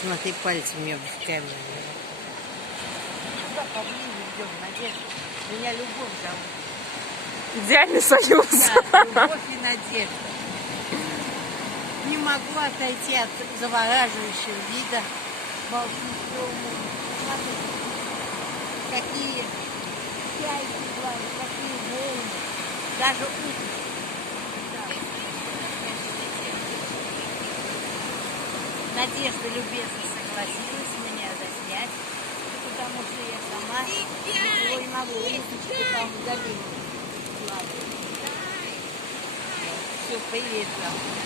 Смотри, пальцем мне в камеру. Сюда поближе идем, Надежда. Меня Любовь зовут. Идеальный союз. Да, Любовь и Надежда. Не могу отойти от завораживающего вида Балтийского моря. Смотрите, какие чайки плавают, какие волны. Даже утром. Надежда любезно согласилась меня заснять, потому что я сама ничего не могу. Уточки там в долине плавают. Все, привет вам.